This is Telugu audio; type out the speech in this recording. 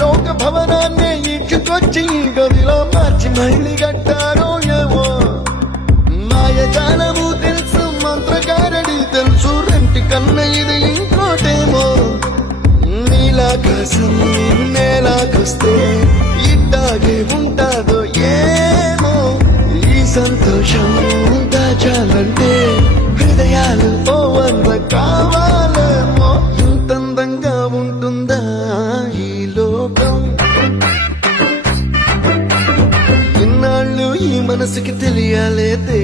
లోక భవనాన్ని ఇచ్చుకొచ్చి గదిలో మార్చి మళ్ళీ కట్టారో ఏమో మాయజాలము తెలుసు మంత్రగారడి తెలుసు రెంటి కన్న ఇది ఇంకోటేమో నీలాకాశం నేలాకొస్తే ఇట్టాగే ఉంటాదో ఏమో ఈ సంతోషం దాచాలంటే హృదయాలు ఓ వంద కావాలేమో ఇంతందంగా ఉంటుందా ఈ లోకం ఇన్నాళ్ళు ఈ మనసుకి తెలియాలేదే